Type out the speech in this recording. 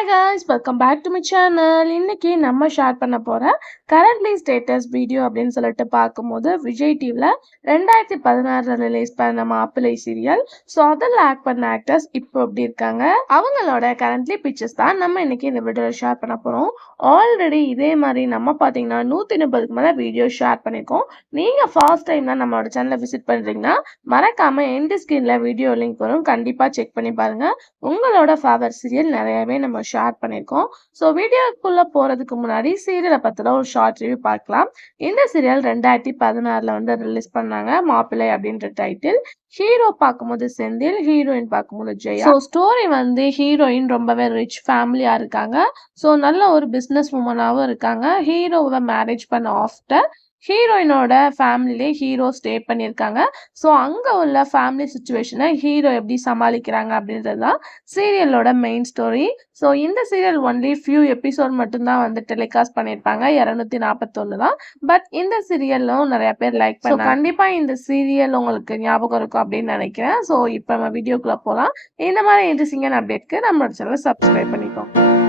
Hi guys, welcome back to my channel. இன்னைக்கு நம்ம share பண்ண போற கரண்ட்லி ஸ்டேட்டஸ் வீடியோ அப்படின்னு சொல்லிட்டு பார்க்கும்போது விஜய் டிவில 2016 ரிலீஸ் பண்ண மாப்பிள்ளை சீரியல். ஸோ அதில் ஆக்ட் பண்ண ஆக்டர்ஸ் இப்போ எப்படி இருக்காங்க, அவங்களோட கரண்ட்லி பிக்சர்ஸ் தான் நம்ம இன்னைக்கு இந்த வீடியோவில் ஷேர் பண்ண போறோம். ஆல்ரெடி இதே மாதிரி நம்ம பார்த்தீங்கன்னா 130க்கு மேலே வீடியோ ஷேர் பண்ணியிருக்கோம். நீங்க ஃபர்ஸ்ட் டைம் தான் நம்மளோட சேனலை விசிட் பண்றீங்கன்னா மறக்காம எண்ட் ஸ்கிரீன்ல வீடியோ லிங்க் வரும், கண்டிப்பா செக் பண்ணி பாருங்க. உங்களோட ஃபேவரட் சீரியல் நிறையவே நம்ம ஷேர் பண்ணியிருக்கோம். ஸோ வீடியோக்குள்ள போறதுக்கு முன்னாடி சீரியலை பத்தின ஒரு ஷார்ட் ரிவ்யூ பார்க்கலாம். இந்த சீரியல் 2016 வந்து ரிலீஸ் பண்ணாங்க. மாப்பிள்ளை அப்படின்ற டைட்டில். ஹீரோ பார்க்கும்போது செந்தில், ஹீரோயின் பார்க்கும்போது ஜெயா. ஸோ ஸ்டோரி வந்து ஹீரோயின் ரொம்பவே ரிச் ஃபேமிலியா இருக்காங்க. ஸோ நல்ல ஒரு பிஸ்னஸ் உமனாகவும் இருக்காங்க. ஹீரோவை மேரேஜ் பண்ண ஆஃப்டர் ஹீரோயினோட ஃபேமிலியிலே ஹீரோ ஸ்டே பண்ணியிருக்காங்க. ஸோ அங்கே உள்ள ஃபேமிலி சுச்சுவேஷனை ஹீரோ எப்படி சமாளிக்கிறாங்க அப்படின்றது தான் சீரியலோட மெயின் ஸ்டோரி. ஸோ இந்த சீரியல் ஒன்லி ஃபியூ எபிசோட் மட்டும்தான் வந்து டெலிகாஸ்ட் பண்ணியிருப்பாங்க, 241 தான். பட் இந்த சீரியலும் நிறைய பேர் லைக் பண்ணாங்க. கண்டிப்பாக இந்த சீரியல் உங்களுக்கு ஞாபகம் இருக்கும் அப்படின்னு நினைக்கிறேன். ஸோ இப்போ நம்ம வீடியோக்குள்ளே போகலாம். இந்த மாதிரி இன்ட்ரெஸ்டிங்கான அப்டேட்க்கு நம்மளோட சேனலை சப்ஸ்கிரைப் பண்ணிக்கோங்க.